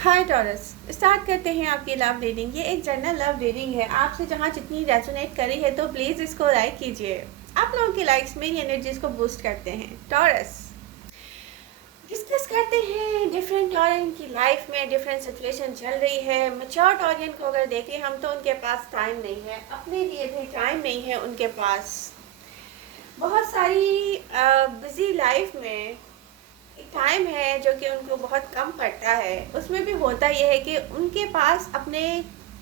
हाय taurus, start करते हैं आपकी लव रीडिंग। ये एक जनरल लव रीडिंग है। आपसे जहाँ जितनी रेजोनेट करी है तो प्लीज़ इसको लाइक कीजिए। आप लोगों की लाइक्स मेरी एनर्जीज को बूस्ट करते हैं। टॉरस, डिस्कस करते हैं डिफरेंट टॉरियन की लाइफ में डिफरेंट सिचुएशन चल रही है। मैच्योर टॉरियन को अगर देखें हम तो उनके पास टाइम नहीं है, अपने लिए भी टाइम नहीं है उनके पास। बहुत सारी बिजी लाइफ में टाइम है जो कि उनको बहुत कम पड़ता है। उसमें भी होता यह है कि उनके पास अपने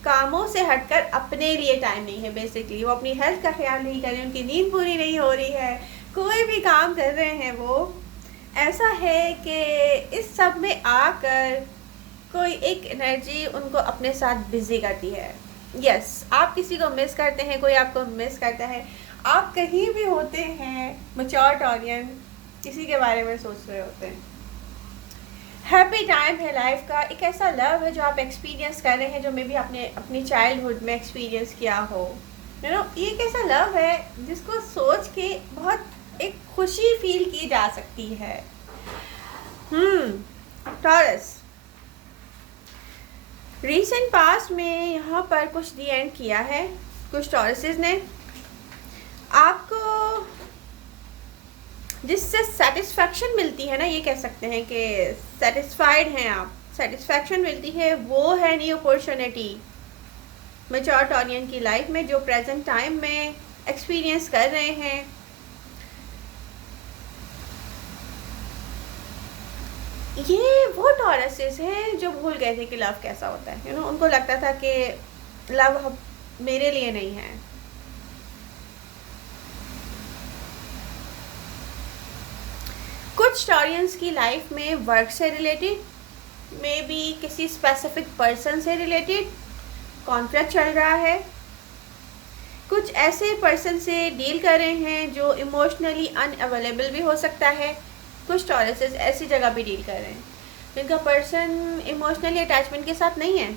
कामों से हटकर अपने लिए टाइम नहीं है। बेसिकली वो अपनी हेल्थ का ख्याल नहीं कर रहे, उनकी नींद पूरी नहीं हो रही है, कोई भी काम कर रहे हैं वो ऐसा है कि इस सब में आकर कोई एक एनर्जी उनको अपने साथ बिजी करती है। यस, आप किसी को मिस करते हैं, कोई आपको मिस करता है। आप कहीं भी होते हैं, मैच्योर टॉरियन किसी के बारे में सोच रहे होते हैं। हैप्पी टाइम है लाइफ का, एक ऐसा लव है जो आप एक्सपीरियंस कर रहे हैं जो मे भी आपने अपनी चाइल्डहुड में एक्सपीरियंस किया हो। ये एक ऐसा लव है जिसको सोच के बहुत एक खुशी फील की जा सकती है। टॉरस, रीसेंट पास्ट में यहाँ पर कुछ दी एंड किया है कुछ टॉरसेस ने। आपको जिससे सेटिस्फैक्शन मिलती है ना, ये कह सकते हैं कि सेटिस्फाइड हैं आप, सेटिस्फैक्शन मिलती है, वो है न्यू अपॉर्चुनिटी मैच्योर टॉरियन की लाइफ में जो प्रेजेंट टाइम में एक्सपीरियंस कर रहे हैं। ये वो टॉरसेस हैं जो भूल गए थे कि लव कैसा होता है। उनको लगता था कि लव मेरे लिए नहीं है। कुछ टॉरियंस की लाइफ में वर्क से रिलेटेड, मे बी किसी स्पेसिफिक पर्सन से रिलेटेड कॉन्फ्लिक्ट चल रहा है। कुछ ऐसे पर्सन से डील कर रहे हैं जो इमोशनली अनअवेलेबल भी हो सकता है। कुछ टॉरसेस ऐसी जगह भी डील कर रहे हैं जिनका पर्सन इमोशनली अटैचमेंट के साथ नहीं है।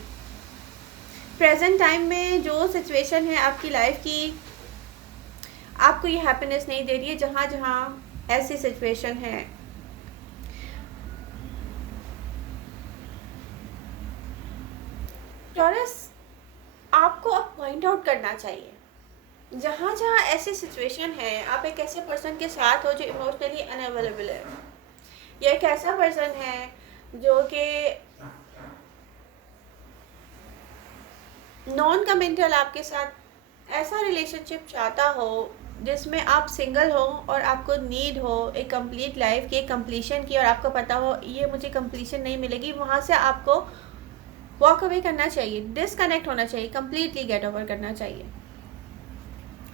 प्रेजेंट टाइम में जो सिचुएशन है आपकी लाइफ की, आपको ये हैप्पीनेस नहीं दे रही है। जहाँ जहाँ ऐसी सिचुएशन है, टॉरस, आपको अब पॉइंट आउट करना चाहिए। जहाँ जहाँ ऐसी सिचुएशन है, आप एक ऐसे पर्सन के साथ हो जो इमोशनली अनअवेलेबल है, या एक ऐसा पर्सन है जो कि नॉन कमेंटल आपके साथ ऐसा रिलेशनशिप चाहता हो जिसमें आप सिंगल हो और आपको नीड हो एक कंप्लीट लाइफ की, एक कंप्लीशन की, और आपको पता हो ये मुझे कंप्लीशन नहीं मिलेगी। वहाँ से आपको वॉक अवे करना चाहिए, डिसकनेक्ट होना चाहिए, कंप्लीटली गेट ओवर करना चाहिए।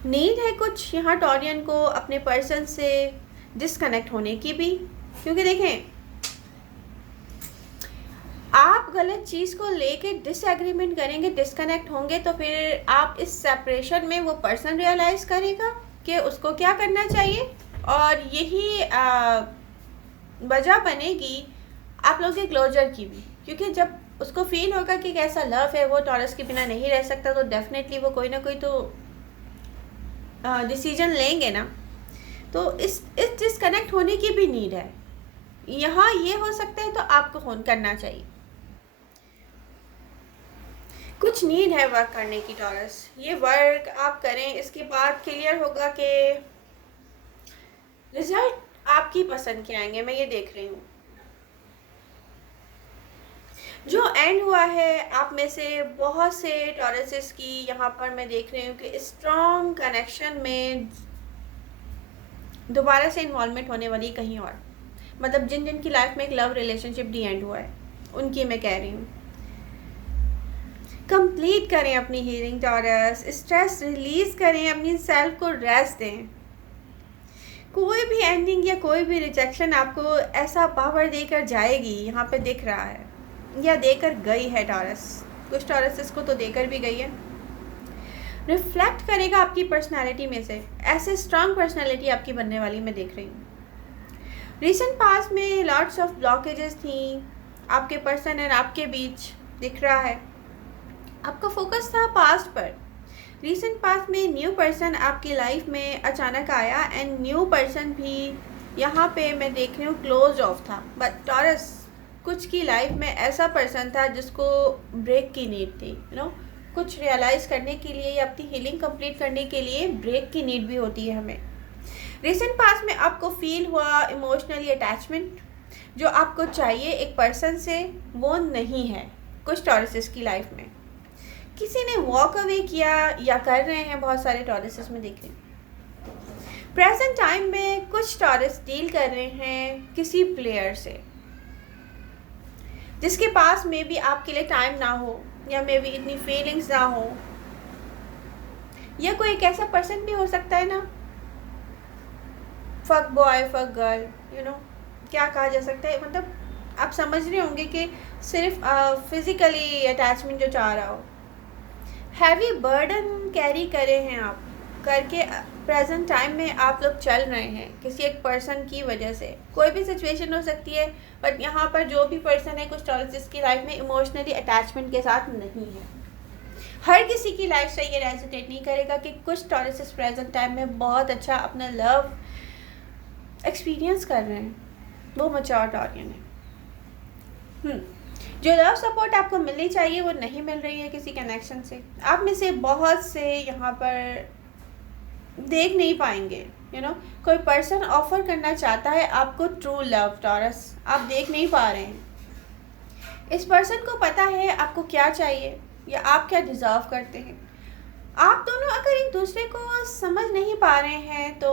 नीड है कुछ यहाँ टॉरियन को अपने पर्सन से डिसकनेक्ट होने की भी, क्योंकि देखें आप गलत चीज़ को लेके डिसएग्रीमेंट करेंगे, डिस्कनेक्ट होंगे, तो फिर आप इस सेपरेशन में वो पर्सन रियलाइज़ करेगा कि उसको क्या करना चाहिए, और यही वजह बनेगी आप लोगों के क्लोजर की भी। क्योंकि जब उसको फील होगा कि कैसा लव है, वो टॉरस के बिना नहीं रह सकता, तो डेफिनेटली वो कोई ना कोई तो डिसीजन लेंगे ना। तो इस डिस्कनेक्ट होने की भी नीड है यहाँ। ये हो सकता है तो आपको फ़ोन करना चाहिए। कुछ नीड है वर्क करने की टॉरस, ये वर्क आप करें, इसके बाद क्लियर होगा कि रिजल्ट आपकी पसंद के आएंगे। मैं ये देख रही हूँ जो एंड हुआ है आप में से बहुत से टॉरसेस की, यहाँ पर मैं देख रही हूँ कि स्ट्रॉन्ग कनेक्शन में दोबारा से इन्वॉल्वमेंट होने वाली कहीं और, मतलब जिन जिन की लाइफ में एक लव रिलेशनशिप डी एंड हुआ है उनकी मैं कह रही हूँ। कंप्लीट करें अपनी हीलिंग टॉरस, स्ट्रेस रिलीज करें, अपनी सेल्फ को रेस्ट दें। कोई भी एंडिंग या कोई भी रिजेक्शन आपको ऐसा पावर देकर जाएगी, यहाँ पे दिख रहा है, या देकर गई है टॉरस। कुछ टॉरसेस को तो देकर भी गई है। रिफ्लेक्ट करेगा आपकी पर्सनालिटी में से, ऐसे स्ट्रांग पर्सनालिटी आपकी बनने वाली मैं देख रही हूँ। रिसेंट पास्ट में लॉट्स ऑफ ब्लॉकेजेस थी आपके पर्सन और आपके बीच, दिख रहा है। आपका फोकस था पास्ट पर। रिसेंट पास्ट में न्यू पर्सन आपकी लाइफ में अचानक आया, एंड न्यू पर्सन भी यहाँ पे मैं देख रही हूँ क्लोज ऑफ था। बट टॉरस, कुछ की लाइफ में ऐसा पर्सन था जिसको ब्रेक की नीड थी, कुछ रियलाइज़ करने के लिए या अपनी हीलिंग कंप्लीट करने के लिए ब्रेक की नीड भी होती है हमें। रिसेंट पास्ट में आपको फील हुआ इमोशनली अटैचमेंट जो आपको चाहिए एक पर्सन से, वो नहीं है कुछ टॉरसेस की लाइफ में। किसी ने वॉक अवे किया या कर रहे हैं, बहुत सारे टॉरसेस में देख रहे हैं। प्रेजेंट टाइम में कुछ टॉरस डील कर रहे हैं किसी प्लेयर से जिसके पास मे बी आपके लिए टाइम ना हो या मे बी इतनी फीलिंग्स ना हो, या कोई एक ऐसा पर्सन भी हो सकता है ना, फक बॉय फक गर्ल, क्या कहा जा सकता है, मतलब आप समझ रहे होंगे कि सिर्फ फिजिकली अटैचमेंट जो चाह रहा हो। हैवी बर्डन कैरी करे हैं आप करके प्रेजेंट टाइम में आप लोग चल रहे हैं किसी एक पर्सन की वजह से। कोई भी सिचुएशन हो सकती है, बट यहाँ पर जो भी पर्सन है कुछ टॉरसेस की लाइफ में इमोशनली अटैचमेंट के साथ नहीं है। हर किसी की लाइफ से ये रेजोनेट नहीं करेगा कि कुछ टॉरसेस प्रेजेंट टाइम में बहुत अच्छा अपना लव एक्सपीरियंस कर रहे हैं, वो मैच्योर टॉरियन है। जो लव सपोर्ट आपको मिलनी चाहिए वो नहीं मिल रही है किसी कनेक्शन से। आप में से बहुत से यहाँ पर देख नहीं पाएंगे, कोई पर्सन ऑफर करना चाहता है आपको ट्रू लव टॉरस, आप देख नहीं पा रहे हैं। इस पर्सन को पता है आपको क्या चाहिए या आप क्या डिज़र्व करते हैं। आप दोनों अगर एक दूसरे को समझ नहीं पा रहे हैं तो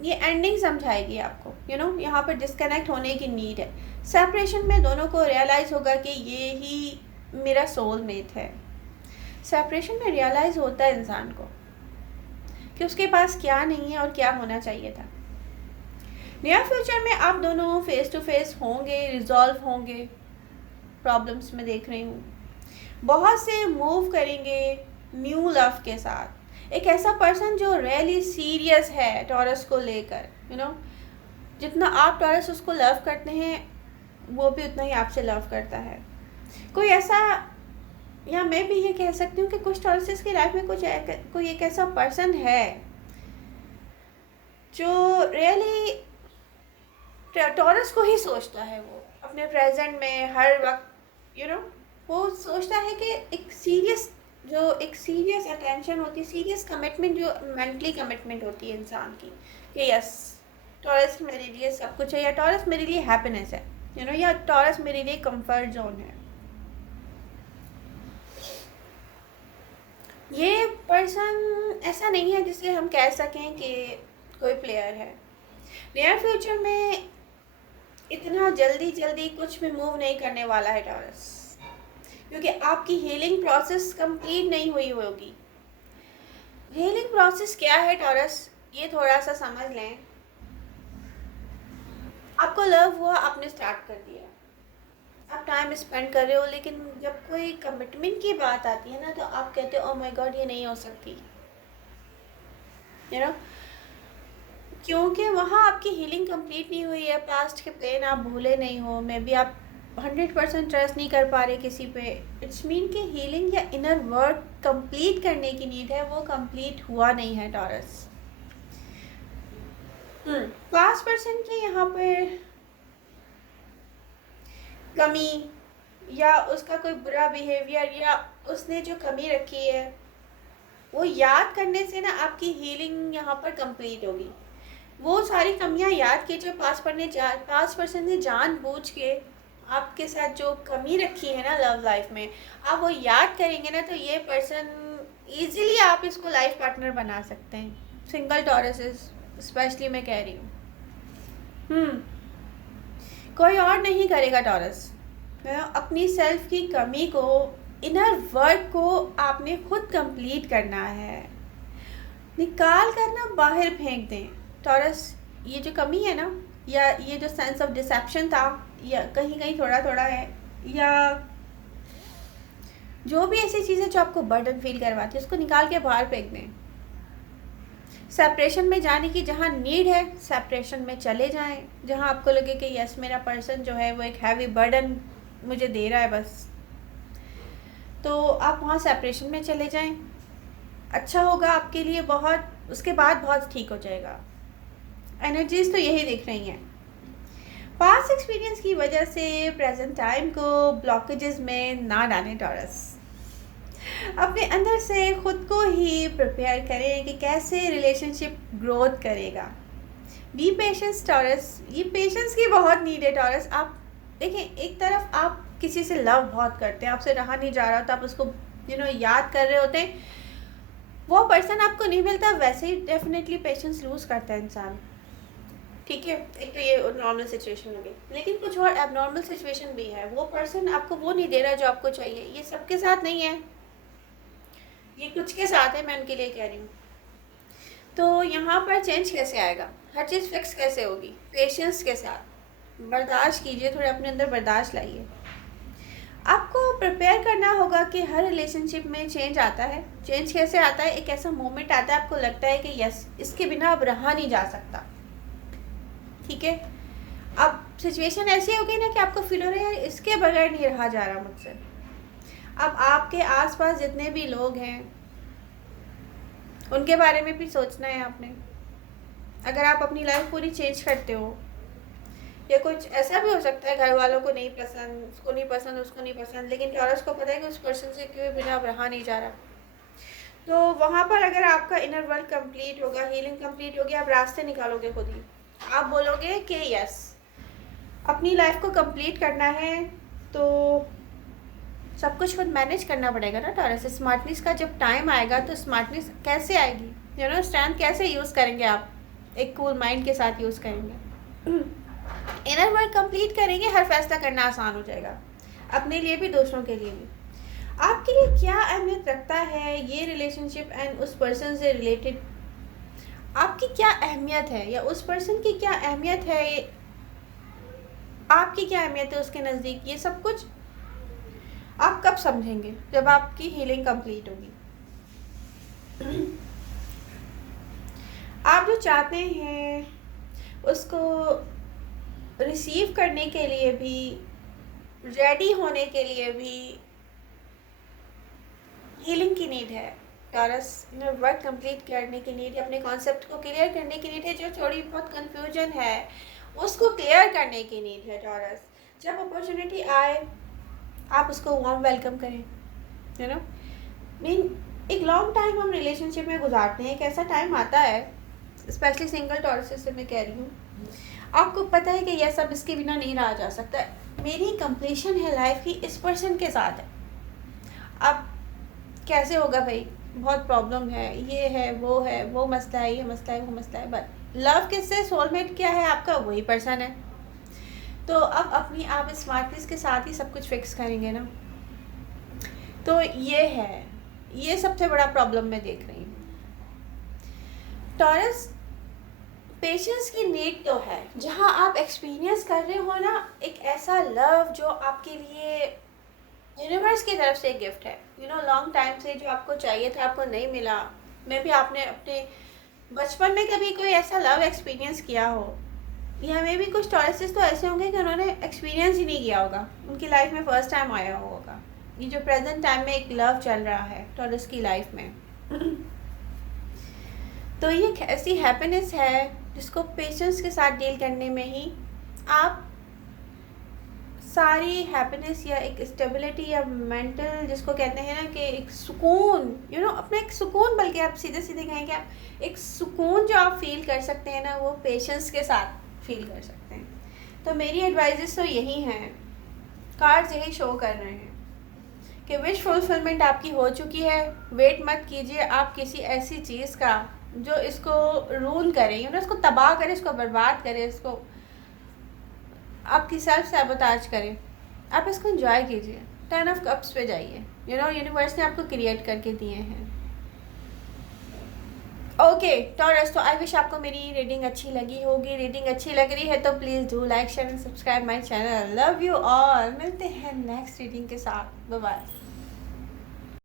ये एंडिंग समझाएगी आपको, यहाँ पर डिस्कनेक्ट होने की नीड है। सेपरेशन में दोनों को रियलाइज़ होगा कि ये ही मेरा सोलमेट है। सेपरेशन में रियलाइज़ होता है इंसान को कि उसके पास क्या नहीं है और क्या होना चाहिए था। नियर फ्यूचर में आप दोनों फेस टू फेस होंगे, रिजॉल्व होंगे। प्रॉब्लम्स में देख रही हूँ बहुत से मूव करेंगे न्यू लव के साथ। एक ऐसा पर्सन जो रियली सीरियस है टॉरस को लेकर, जितना आप टॉरस उसको लव करते हैं वो भी उतना ही आपसे लव करता है। कोई ऐसा, या मैं भी ये कह सकती हूँ कि कुछ टॉरसेस की लाइफ में कोई एक ऐसा पर्सन है जो रियली टॉरस को ही सोचता है। वो अपने प्रेजेंट में हर वक्त वो सोचता है कि एक सीरियस अटेंशन होती है, सीरियस कमिटमेंट जो मेंटली कमिटमेंट होती है इंसान की, कि यस टॉरस मेरे लिए सब कुछ है, या टॉरस मेरे लिए हैप्पीनेस है, या टॉरस मेरे लिए कंफर्ट जोन है। ये पर्सन ऐसा नहीं है जिसे हम कह सकें कि कोई प्लेयर है। नियर फ्यूचर में इतना जल्दी कुछ भी मूव नहीं करने वाला है टॉरस, क्योंकि आपकी हीलिंग प्रोसेस कंप्लीट नहीं हुई होगी। हीलिंग प्रोसेस क्या है टॉरस, ये थोड़ा सा समझ लें। आपको लव हुआ, आपने स्टार्ट कर दिया, आप टाइम स्पेंड कर रहे हो, लेकिन जब कोई कमिटमेंट की बात आती है ना तो आप कहते हो ओह माय गॉड ये नहीं हो सकती, क्योंकि वहाँ आपकी हीलिंग कंप्लीट नहीं हुई है। पास्ट के पेन आप भूले नहीं हो, मे बी आप 100% ट्रस्ट नहीं कर पा रहे किसी पे। इट्स मीन कि हीलिंग या इनर वर्क कंप्लीट करने की नीड है, वो कंप्लीट हुआ नहीं है टॉरस। पास्ट पर्सन की यहाँ पर कमी या उसका कोई बुरा बिहेवियर या उसने जो कमी रखी है वो याद करने से ना आपकी हीलिंग यहाँ पर कंप्लीट होगी। वो सारी कमियाँ याद की जो पास्ट पर्सन ने जानबूझ के आपके साथ जो कमी रखी है ना लव लाइफ में, आप वो याद करेंगे ना तो ये पर्सन इजीली आप इसको लाइफ पार्टनर बना सकते हैं। सिंगल टॉरसेस स्पेशली मैं कह रही हूँ। कोई और नहीं करेगा टॉरस। अपनी सेल्फ की कमी को, इनर वर्क को आपने खुद कंप्लीट करना है, निकाल कर ना बाहर फेंक दें टॉरस। ये जो कमी है ना, या ये जो सेंस ऑफ डिसेप्शन था, या कहीं थोड़ा है, या जो भी ऐसी चीज़ें जो आपको बर्डन फील करवाती है उसको निकाल के बाहर फेंक दें। सेपरेशन में जाने की जहाँ नीड है सेपरेशन में चले जाएं। जहाँ आपको लगे कि यस मेरा पर्सन जो है वो एक हैवी बर्डन मुझे दे रहा है बस, तो आप वहाँ सेपरेशन में चले जाएं। अच्छा होगा आपके लिए बहुत, उसके बाद बहुत ठीक हो जाएगा। एनर्जीज तो यही दिख रही हैं। पास्ट एक्सपीरियंस की वजह से प्रेजेंट टाइम को ब्लॉकेजेस में ना डालें टॉरस। अपने अंदर से खुद को ही प्रिपेयर करें कि कैसे रिलेशनशिप ग्रोथ करेगा। बी पेशेंस टॉरस, ये पेशेंस की बहुत नीड है टॉरस। आप देखें, एक तरफ आप किसी से लव बहुत करते हैं, आपसे रहा नहीं जा रहा तो आप उसको याद कर रहे होते हैं, वो पर्सन आपको नहीं मिलता, वैसे ही डेफिनेटली पेशेंस लूज़ करता है इंसान। ठीक है, एक तो ये नॉर्मल सिचुएशन हो गई, लेकिन कुछ और एबनॉर्मल सिचुएशन भी है। वो पर्सन आपको वो नहीं दे रहा जो आपको चाहिए। ये सबके साथ नहीं है, ये कुछ के साथ है, मैं उनके लिए कह रही हूँ। तो यहाँ पर चेंज कैसे आएगा, हर चीज़ फिक्स कैसे होगी? पेशेंस के साथ बर्दाश्त कीजिए, थोड़े अपने अंदर बर्दाश्त लाइए। आपको प्रिपेयर करना होगा कि हर रिलेशनशिप में चेंज आता है। चेंज कैसे आता है? एक ऐसा मोमेंट आता है, आपको लगता है कि यस, इसके बिना अब रहा नहीं जा सकता। ठीक है, अब सिचुएशन ऐसी हो गई ना कि आपको फील हो रहा है यार इसके बगैर नहीं रहा जा रहा मुझसे। अब आपके आसपास जितने भी लोग हैं उनके बारे में भी सोचना है आपने। अगर आप अपनी लाइफ पूरी चेंज करते हो, या कुछ ऐसा भी हो सकता है घर वालों को नहीं पसंद, उसको नहीं पसंद, उसको नहीं पसंद, लेकिन टॉरस को पता है कि उस पर्सन से क्यों बिना अब रहा नहीं जा रहा। तो वहाँ पर अगर आपका इनर वर्ल्ड कंप्लीट होगा, हीलिंग कंप्लीट होगी, आप रास्ते निकालोगे खुद ही। आप बोलोगे कि यस, अपनी लाइफ को कंप्लीट करना है तो सब कुछ खुद मैनेज करना पड़ेगा ना टॉरस। स्मार्टनेस का जब टाइम आएगा तो स्मार्टनेस कैसे आएगी, स्ट्रेंथ कैसे यूज़ करेंगे आप? एक कूल माइंड के साथ यूज़ करेंगे। इनर वर्क कंप्लीट करेंगे, हर फैसला करना आसान हो जाएगा, अपने लिए भी दूसरों के लिए भी। आपके लिए क्या अहमियत रखता है ये रिलेशनशिप एंड उस पर्सन से रिलेटेड? आपकी क्या अहमियत है, या उस पर्सन की क्या अहमियत है, आपकी क्या अहमियत है उसके नज़दीक? ये सब कुछ आप कब समझेंगे? जब आपकी हीलिंग कंप्लीट होगी। आप जो चाहते हैं उसको रिसीव करने के लिए भी, रेडी होने के लिए भी हीलिंग की नीड है टॉरस। वर्क कंप्लीट करने की नीड है, अपने कॉन्सेप्ट को क्लियर करने की नीड है, जो थोड़ी बहुत कंफ्यूजन है उसको क्लियर करने की नीड है टॉरस। जब अपॉर्चुनिटी आए आप उसको वार्म वेलकम करें। एक लॉन्ग टाइम हम रिलेशनशिप में गुजारते हैं, एक ऐसा टाइम आता है, स्पेशली सिंगल टॉरस से मैं कह रही हूँ, आपको पता है कि यह सब इसके बिना नहीं रहा जा सकता। मेरी कंप्लीशन है लाइफ की इस पर्सन के साथ है। अब कैसे होगा भाई, बहुत प्रॉब्लम है, ये है, वो मसला है, ये मसला है, वो मसला है, बट लव किससे, सोलमेट क्या है आपका, वही पर्सन है। तो अब अपनी आप स्मार्टनेस के साथ ही सब कुछ फिक्स करेंगे ना। तो ये सबसे बड़ा प्रॉब्लम मैं देख रही हूँ टॉरस। पेशेंस की नीड तो है, जहाँ आप एक्सपीरियंस कर रहे हो ना एक ऐसा लव जो आपके लिए यूनिवर्स की तरफ से एक गिफ्ट है। लॉन्ग टाइम से जो आपको चाहिए था, आपको नहीं मिला। मे भी आपने अपने बचपन में कभी कोई ऐसा लव एक्सपीरियंस किया हो, या मे भी कुछ टॉरसेस तो ऐसे होंगे कि उन्होंने एक्सपीरियंस ही नहीं किया होगा, उनकी लाइफ में फर्स्ट टाइम आया होगा। ये जो प्रेजेंट टाइम में एक लव चल रहा है टॉरस की लाइफ में, तो ये ऐसी हैप्पीनेस है जिसको पेशेंस के साथ डील करने में ही आप सारी हैप्पीनेस, या एक स्टेबिलिटी, या मेंटल जिसको कहते हैं ना कि एक सुकून, अपना एक सुकून, बल्कि आप सीधे सीधे कहें कि आप एक सुकून जो आप फील कर सकते हैं ना, वो पेशेंस के साथ फील कर सकते हैं। तो मेरी एडवाइजेस तो यही हैं, कार्ड्स यही शो कर रहे हैं कि विश फुलफिलमेंट आपकी हो चुकी है। वेट मत कीजिए आप किसी ऐसी चीज़ का जो इसको रूल करे, इसको तबाह करे, इसको बर्बाद करे, इसको आपकी सेल्फ सैबोटाज करे। आप इसको एंजॉय कीजिए, 10 ऑफ कप्स पे जाइए। यूनिवर्स ने आपको क्रिएट करके दिए हैं। ओके टॉरस, तो आई विश आपको मेरी रीडिंग अच्छी लगी होगी। रीडिंग अच्छी लग रही है तो please do like, share and subscribe my channel. Love you all. मिलते हैं नेक्स्ट रीडिंग के साथ। Bye bye.